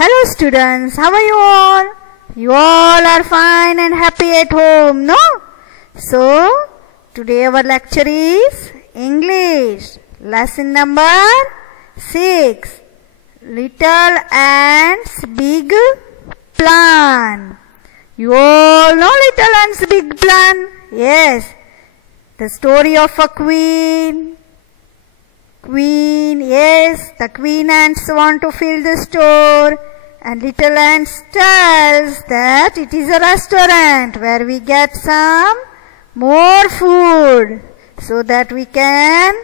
Hello students, how are you all? You all are fine and happy at home, no? So, today our lecture is English, lesson number 6, Little Ants Big Plan. You all know Little Ants Big Plan? Yes, the story of a queen. Yes, the queen ants want to fill the store, and little ants tells that it is a restaurant where we get some more food so that we can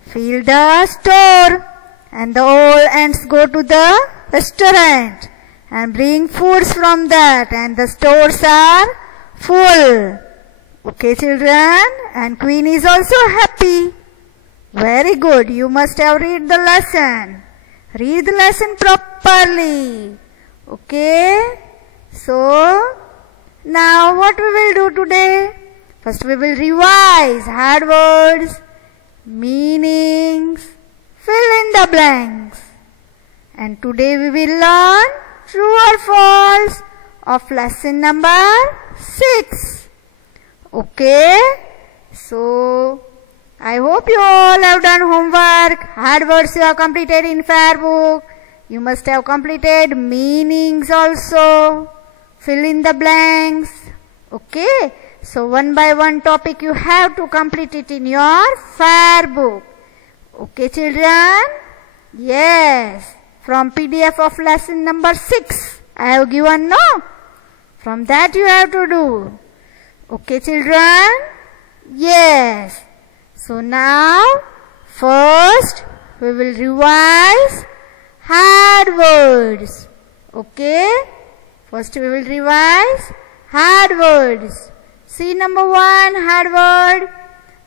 fill the store. And the all ants go to the restaurant and bring foods from that, and the stores are full. Okay children, and queen is also happy. Very good. You must have read the lesson. Read the lesson properly. Okay. So, now what we will do today? First we will revise hard words, meanings, fill in the blanks. And today we will learn true or false of lesson number 6. Okay. So, I hope you all have done homework. Hard words you have completed in fair book. You must have completed meanings also. Fill in the blanks. Okay. So one by one topic you have to complete it in your fair book. Okay children? Yes. From PDF of lesson number 6 I have given, no? From that you have to do. Okay children? Yes. So now, first we will revise hard words. Okay? First we will revise hard words. See number 1 hard word,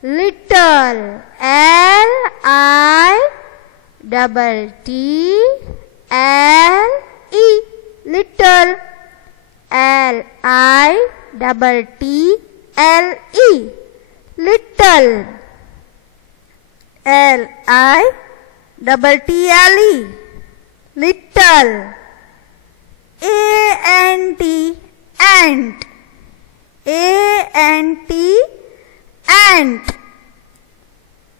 little. L-I-T-T-L-E. Little. L-I-T-T-L-E. Little. L-I-T-T-L-E. Little. A-N-T, ant. A-N-T, ant.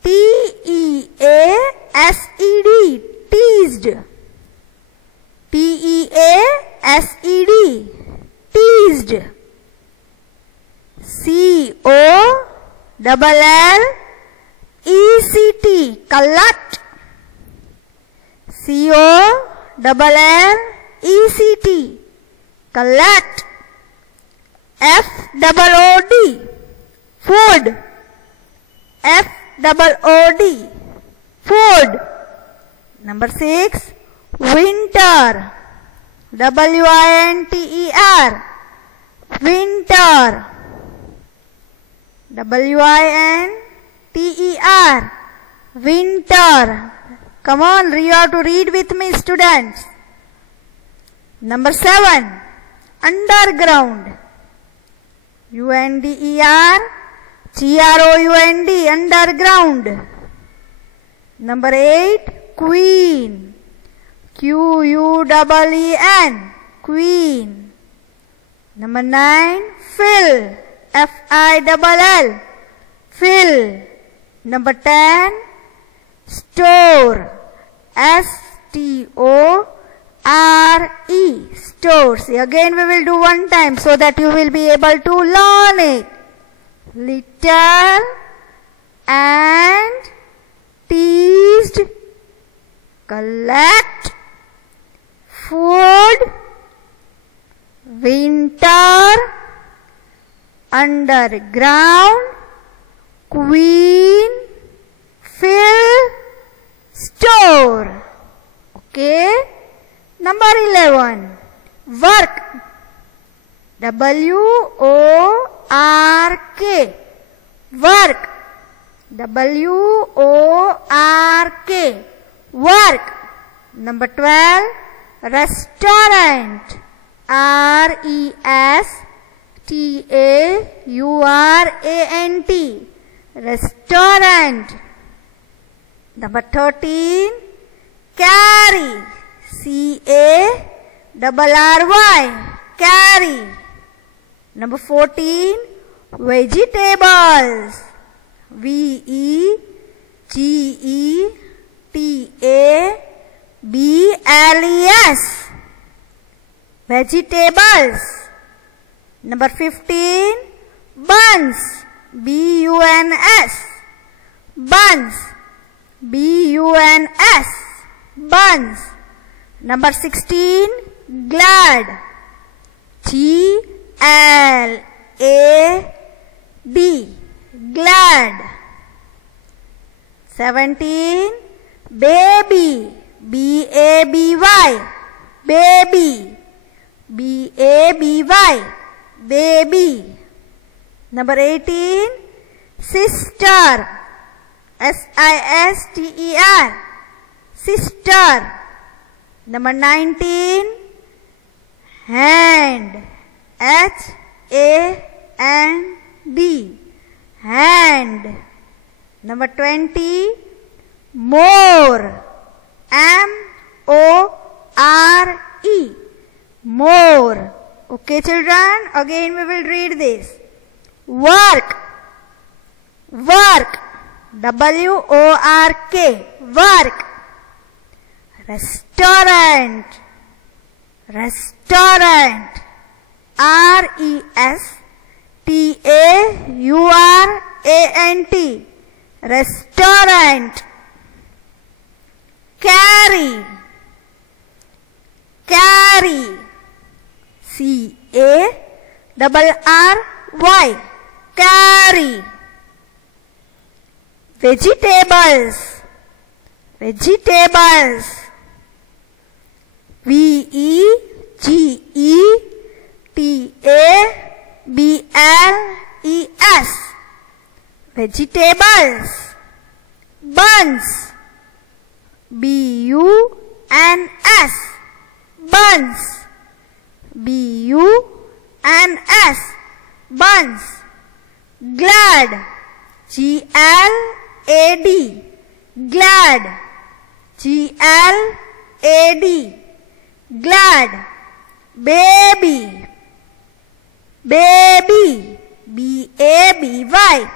T-E-A-S-E-D, teased. T-E-A-S-E-D, teased. C-O-L-L-E-C-T, collect. C-O-L-L-E-C-T, collect. F-O-O-D, food. F-O-O-D, food. Number 6, winter. W-I-N-T-E-R, winter. W-I-N-T-E-R, winter. Come on, you have to read with me students. Number 7, underground. U-N-D-E-R-G-R-O-U-N-D, underground. Number 8, queen. Q-U-E-E-N, queen. Number 9, fill. F-I-L-L, fill. Number 10, store. S-T-O-R-E, store. See, again we will do one time so that you will be able to learn it. Little and teased, collect, food, winter, underground, queen, fill, store. Okay. Number 11, work. W-O-R-K, work. W-O-R-K, work. Number 12, restaurant. R-E-S-T-A-U-R-A-N-T, restaurant. Number 13, carry. C-A double R-Y, carry. Number 14, vegetables. V-E-G-E-T-A-B-L-E-S. Vegetables. Number 15, buns. B-U-N-S. Buns. B-U-N-S. Buns. Number 16, glad. G-L-A-D. Glad. 17, baby. B-A-B-Y. Baby. B-A-B-Y. Baby. Number 18, sister. S-I-S-T-E-R. Sister. Number 19, hand. H-A-N-D. Hand. Number 20, more. M-O-R-E. More. Okay, children, again we will read this. Work. Work. W-O-R-K. Work. Restaurant. Restaurant. R-E-S-T-A-U-R-A-N-T. Restaurant. Carry. Carry. C-A-R-R-Y. Carry. Vegetables. Vegetables. V-E-G-E-T-A-B-L-E-S. Vegetables. Buns. B-U-N-S. Buns. B-U-N-S. Buns. Glad. G-L-A-D. Glad. G-L-A-D. Glad. Baby. Baby. B-A-B-Y.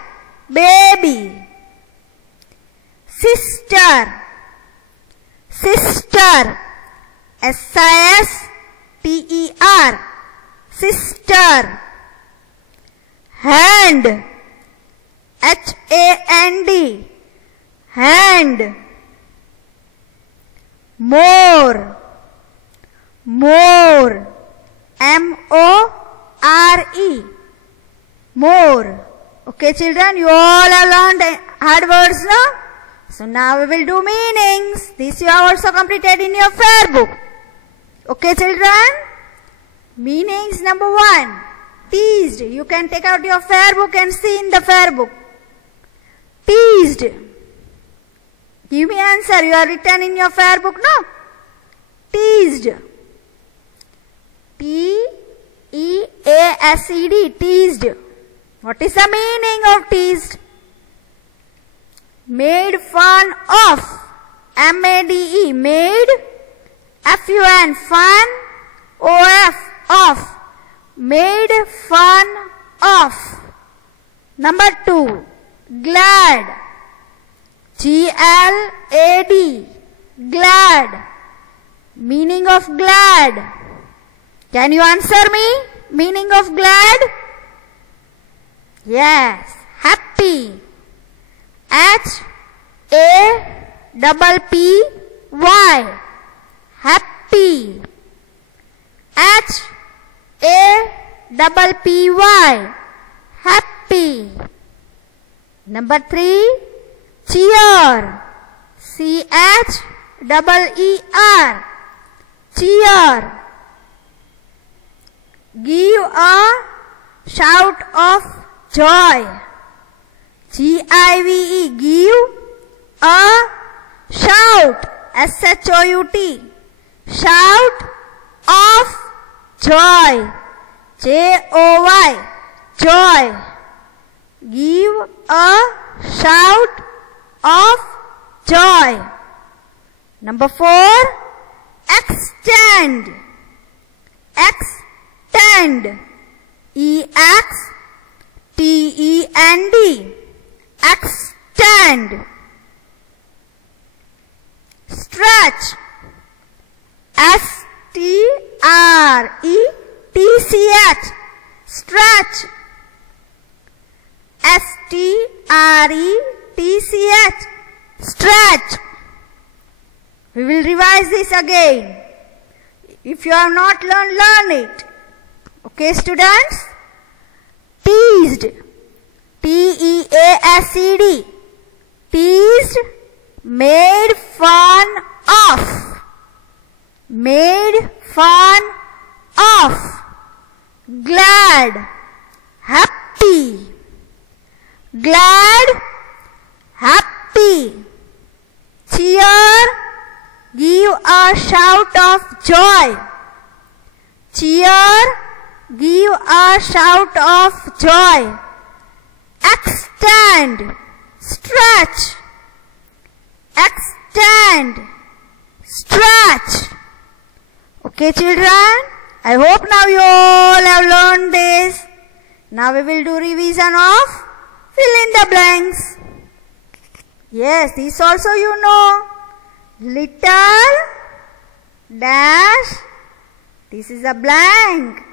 Baby. Sister. Sister. S-I-S-T-E-R. Sister. Hand. H-A-N-D. Hand. More. More. M-O-R-E. More. Okay, children, you all have learned hard words now. So now we will do meanings. This you have also completed in your fair book. Okay, children. Meanings number 1. Teased. You can take out your fair book and see in the fair book. Teased. Give me answer. You have written in your fair book, no? Teased. T-E-A-S-E-D. Teased. What is the meaning of teased? Made fun of. M-A-D-E. Made. F-U-N. Fun. O-F. Of. Made fun of. Number 2. Glad. G-L-A-D. Glad. Meaning of glad. Can you answer me? Meaning of glad? Yes. Happy. H-A-P-P-Y. Happy. H-A-P-P-Y. Happy. Number 3. Cheer. C-H-E-E-R. Cheer. Give a shout of joy. G-I-V-E. Give a shout. S-H-O-U-T. Shout of joy. J-O-Y. Joy. Give a shout of joy. Number 4. Extend. extend, E-X-T-E-N-D, extend. Stretch, S-T-R-E-T-C-H, stretch, S-T-R-E-T-C-H, stretch. We will revise this again. If you have not learned, learn it. Okay, students? Teased, T-E-A-S-E-D, teased, made fun of, made fun of. Glad, happy, glad, happy. Cheer, give a shout of joy. Cheer, give a shout of joy. Extend, stretch, extend, stretch. Okay, children, I hope now you all have learned this. Now we will do revision of fill in the blanks. Yes, this also you know. Little dash, this is a blank.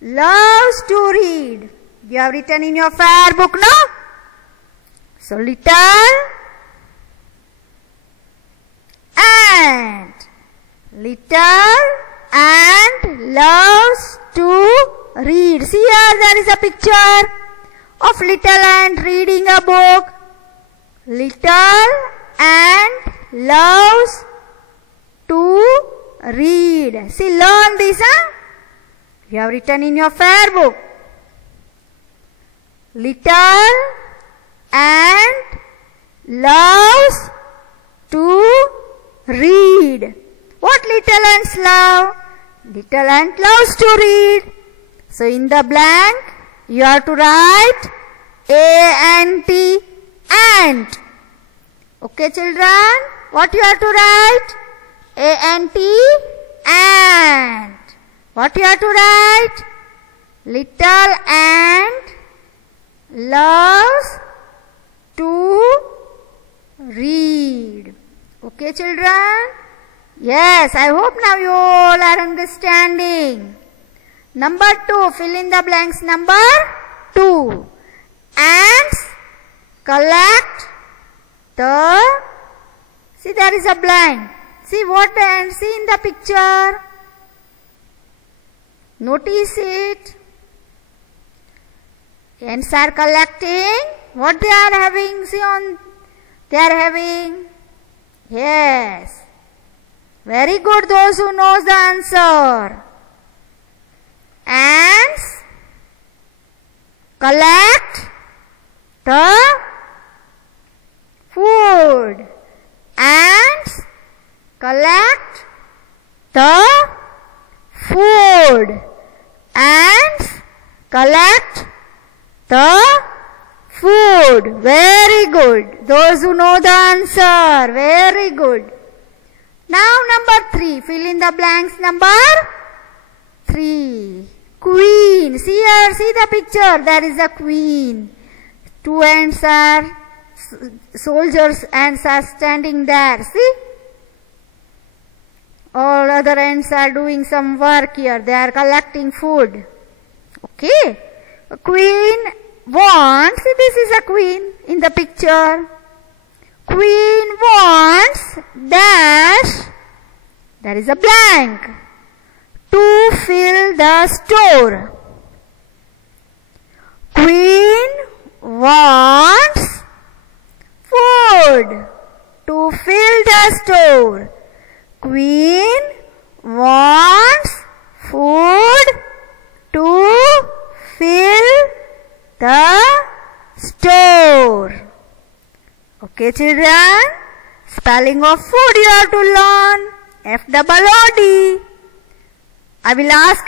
Loves to read. You have written in your fair book, no? So little and loves to read. See here, there is a picture of little ant reading a book. Little ant loves to read. See, learn this, huh? You have written in your fair book. Little ant loves to read. What little ants love? Little ant loves to read. So in the blank, you have to write A-N-T, ant. Okay, children? What you have to write? A-N-T, ant. What you have to write? Little ant loves to read. Okay, children? Yes, I hope now you all are understanding. Number 2, fill in the blanks. Number 2. Ants collect the, see there is a blank. See what the ants see in the picture. Notice it. Ants are collecting. What they are having? See on, they are having. Yes. Very good, those who knows the answer. Ants collect the food. Ants collect the food. Ants collect the food. Very good. Those who know the answer. Very good. Now number 3. Fill in the blanks. Number 3. Queen. See here. See the picture. There is a queen. 2 ants are, soldiers ants are standing there. See. All other ants are doing some work here. They are collecting food. Okay. A queen wants, see this is a queen in the picture. Queen wants dash, there is a blank, to fill the store. Queen wants food to fill the store. Queen wants food to fill the store. Okay, children, spelling of food you have to learn. F-O-O-D. I will ask,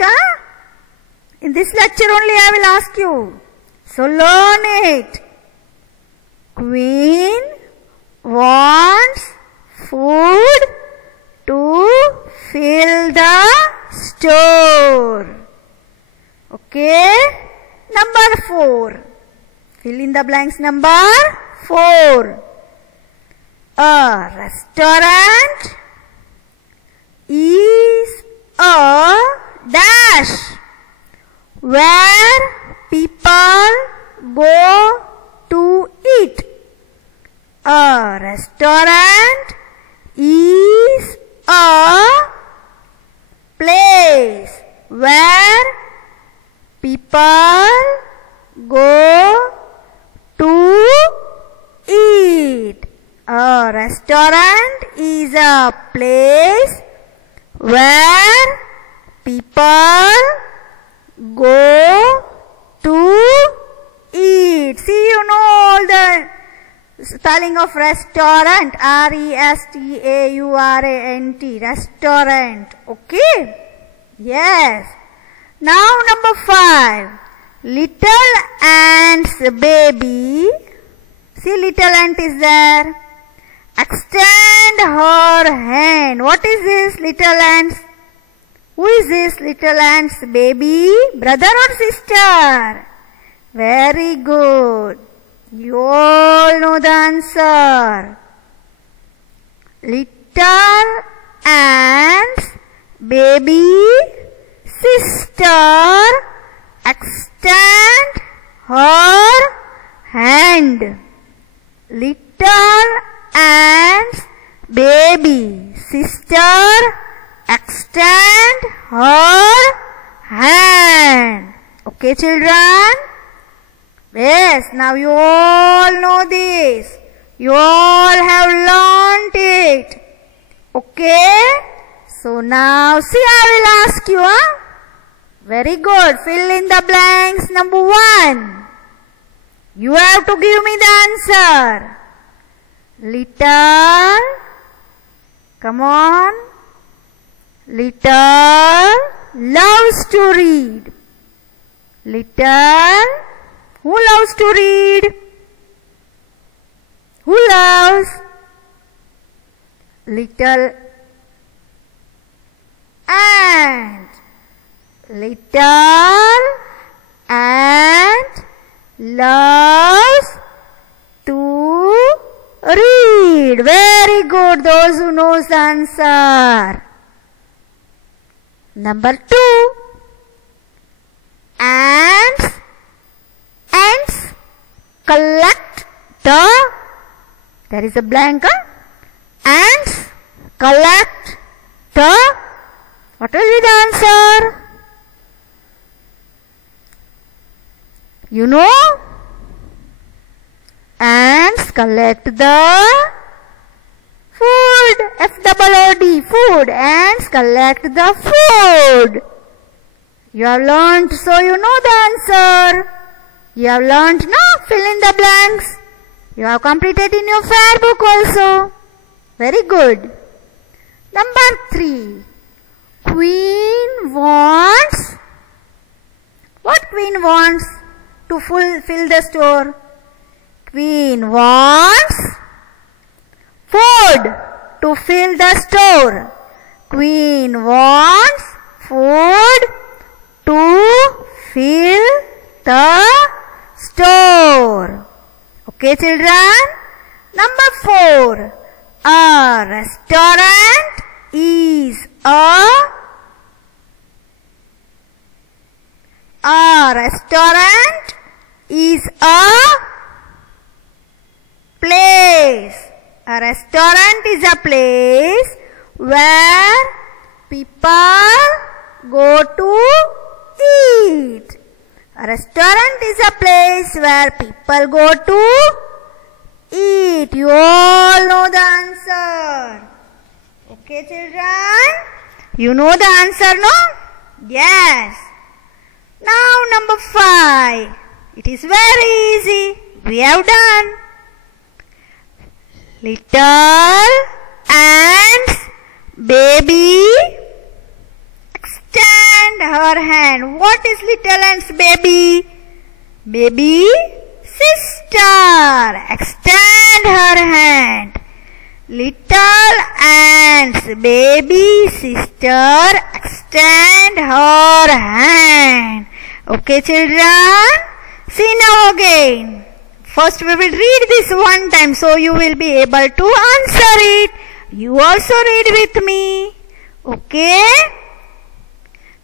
in this lecture only I will ask you. So learn it. Queen wants food to fill the store. store. Okay. Number 4. Fill in the blanks. Number 4. A restaurant is a dash where people go to eat. A restaurant is a place where people go to eat. A restaurant is a place where people go to eat. See, you know all the spelling of restaurant. R-E-S-T-A-U-R-A-N-T. Restaurant. Okay? Yes. Now number 5. Little ant's baby. See, little ant is there. Extend her hand. What is this, little ants? Who is this little ant's baby? Brother or sister? Very good. You all know the answer. Little ant's baby sister extend her hand. Little ant's baby sister extend her hand. Okay, children? Yes, now you all know this. You all have learnt it. Okay? So now, see, I will ask you, Very good. Fill in the blanks. Number 1. You have to give me the answer. Little. Come on. Little loves to read. Little. Who loves to read? Who loves? Little ant. Little ant loves to read. Very good. Those who knows the answer. Number 2. Ants collect the, there is a blank, ants collect the, what will be the answer? You know? Ants collect the food. F-O-O-D, food. Ants collect the food. You have learnt, so you know the answer. You have learnt, no? Fill in the blanks. You have completed in your fair book also. Very good. Number 3. Queen wants, what queen wants to fill the store? Queen wants food to fill the store. Queen wants food to fill the store. Okay, children? Number 4. A restaurant is a restaurant is a place. A restaurant is a place where people go to eat. A restaurant is a place where people go to eat. You all know the answer. Okay, children? You know the answer, no? Yes. Now, number 5. It is very easy. We have done. Little ant's baby extend her hand. What is little ant's baby? Baby sister. Extend her hand. Little ant's baby sister extend extend her hand. Okay, children? See now again. First we will read this one time so you will be able to answer it. You also read with me. Okay?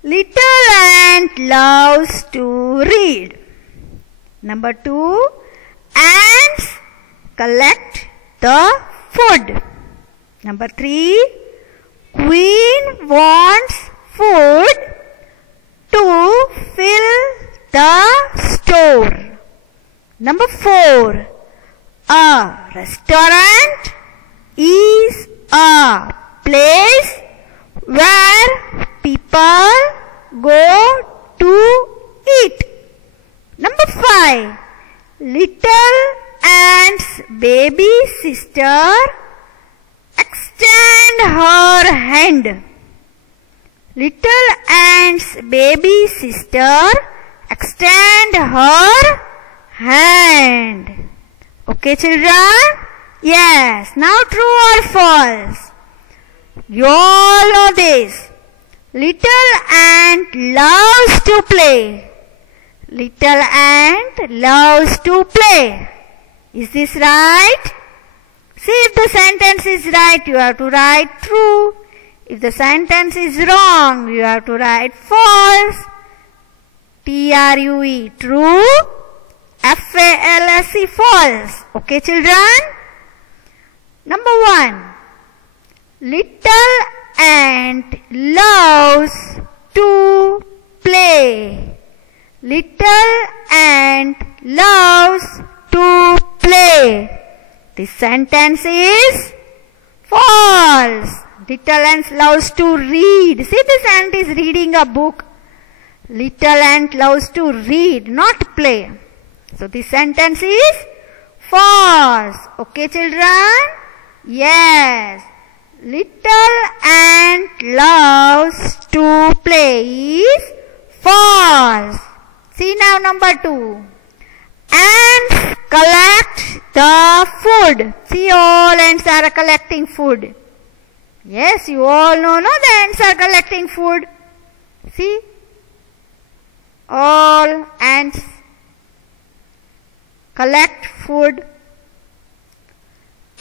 Little ant loves to read. Number 2. Ants collect the food. Number 3. Queen wants food to fill the store. Number 4. A restaurant is a place where people go to eat. Number 5. Little ant's baby sister extend her hand. Little ant's baby sister extend her hand. Okay, children? Yes. Now true or false? You all know this. Little ant loves to play. Little ant loves to play. Is this right? See, if the sentence is right, you have to write true. If the sentence is wrong, you have to write false. True, true. False, false. Okay, children? Number 1. Little ant loves to play. Little ant loves to play. This sentence is false. Little ant loves to read. See, this ant is reading a book. Little ant loves to read, not play. So this sentence is false. Okay, children? Yes. Little ant loves to play is false. See now number 2. Ants collect the food. See, all ants are collecting food. Yes, you all know, no? The ants are collecting food. See? All ants collect food.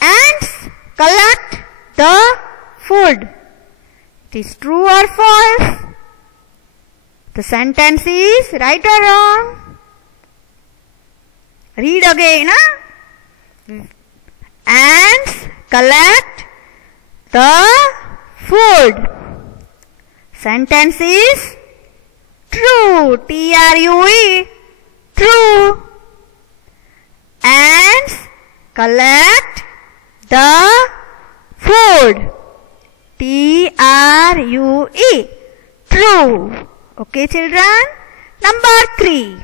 Ants collect the food. It is true or false? The sentence is right or wrong? Read again. Ants collect the food. Sentence is true. True. True. Ants collect the food. True. True. Okay, children? Number 3.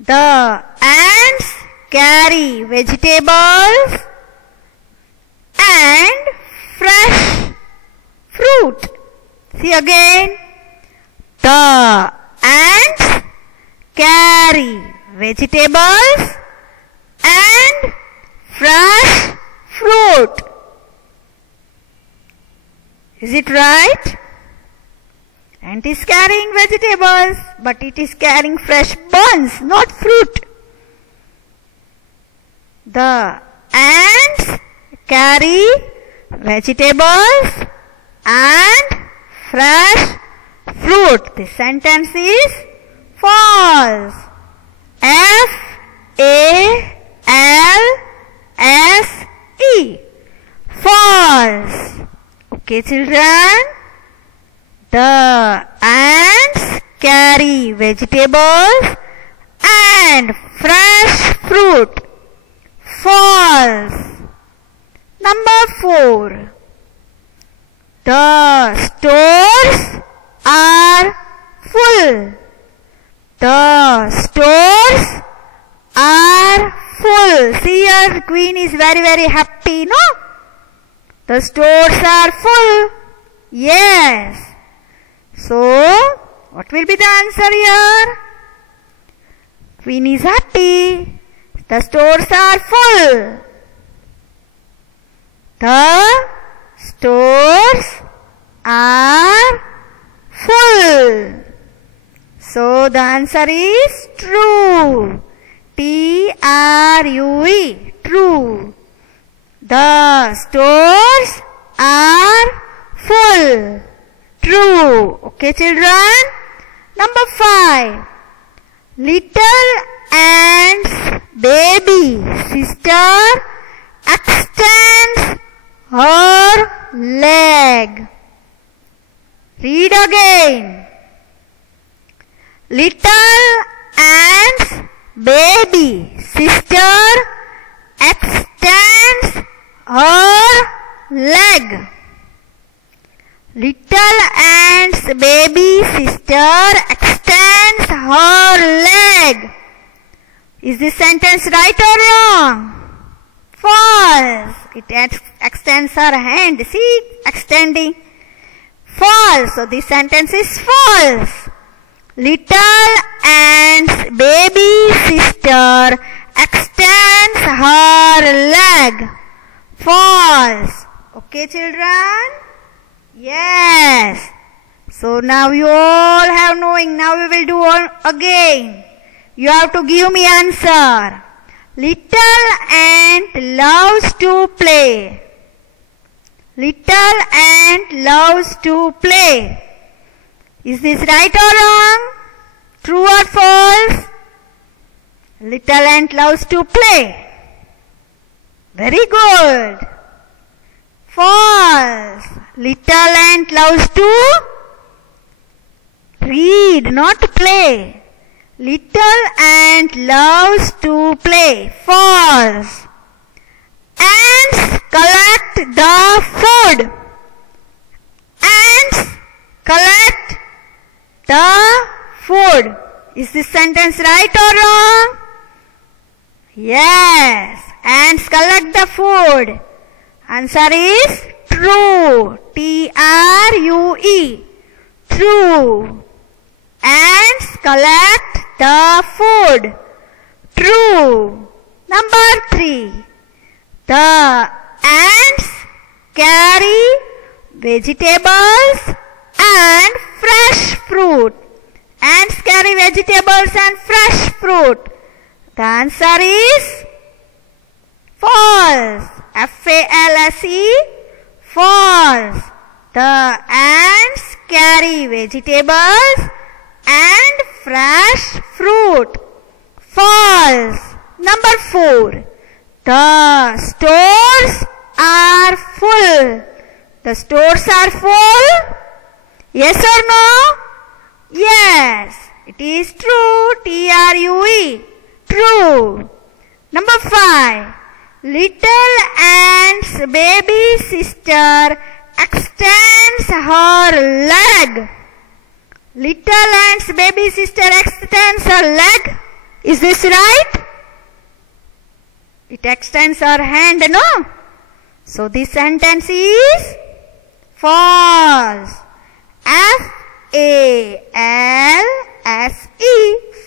The ants carry vegetables and fresh fruit. See again. The ants carry vegetables and fresh fruit. Is it right? Ant is carrying vegetables, but it is carrying fresh buns, not fruit. The ants carry vegetables and fresh fruit. The sentence is false. False. False. Okay, children? The ants carry vegetables and fresh fruit. False. Number 4. The stores are full. The stores are full. See, your queen is very happy, no? The stores are full. Yes. So, what will be the answer here? Queen is happy. The stores are full. The stores are full. So the answer is true. T-R-U-E, true. The stores are full. True. Okay, children. Number 5. Little ant's baby sister extends her leg. Read again. Little ant's baby sister extends her leg. Little ant's baby sister extends her leg. Is this sentence right or wrong? False. It extends her hand. See, extending. False. So this sentence is false. Little ant's baby sister extends her leg. False. Okay, children? Yes. So now you all have knowing. Now we will do again. You have to give me answer. Little ant loves to play. Little ant loves to play. Is this right or wrong? True or false? Little ant loves to play. Very good. False. Little ant loves to read, not play. Little ant loves to play. False. Ants collect the food. Ants collect the food. Is this sentence right or wrong? Yes. Ants collect the food. Answer is true. T-R-U-E. True. Ants collect the food. True. Number 3. The ants carry vegetables and fresh fruit. Ants carry vegetables and fresh fruit. The answer is false. F-A-L-S-E. False. The ants carry vegetables and fresh fruit. False. Number 4. The stores are full. The stores are full. Yes or no? Yes. It is true. T-R-U-E. True. Number 5. Little ant's baby sister extends her leg. Little ant's baby sister extends her leg. Is this right? It extends her hand, no? So this sentence is false. F-A-L-S-E.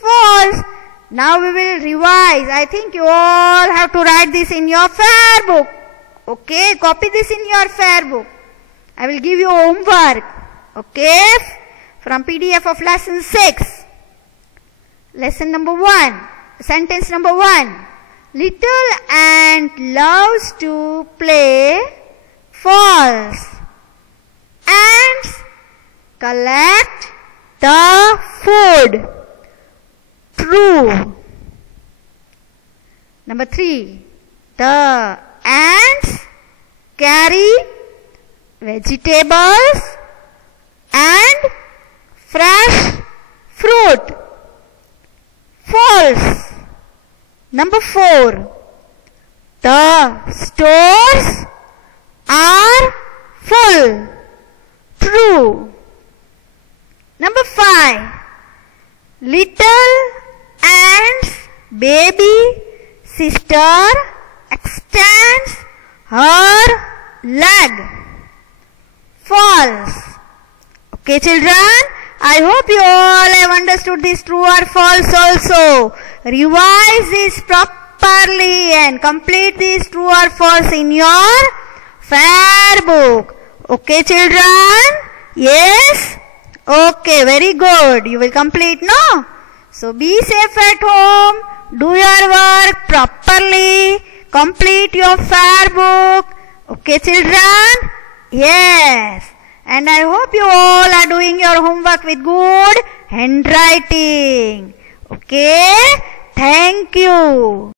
False. Now we will revise. I think you all have to write this in your fair book. Okay, copy this in your fair book. I will give you homework. Okay, from PDF of lesson 6. Lesson number 1. Sentence number 1. Little ant loves to play. False. Ants collect the food. True. Number 3. The ants carry vegetables and fresh fruit. False. Number 4. The stores are full. True. Number 5. Little ant's baby sister extends her leg. False. Okay, children, I hope you all have understood this true or false also. Revise this properly and complete this true or false in your fair book. Okay, children? Yes? Okay, very good. You will complete, no? So be safe at home. Do your work properly. Complete your fair book. Okay, children? Yes. And I hope you all are doing your homework with good handwriting. Okay? Thank you.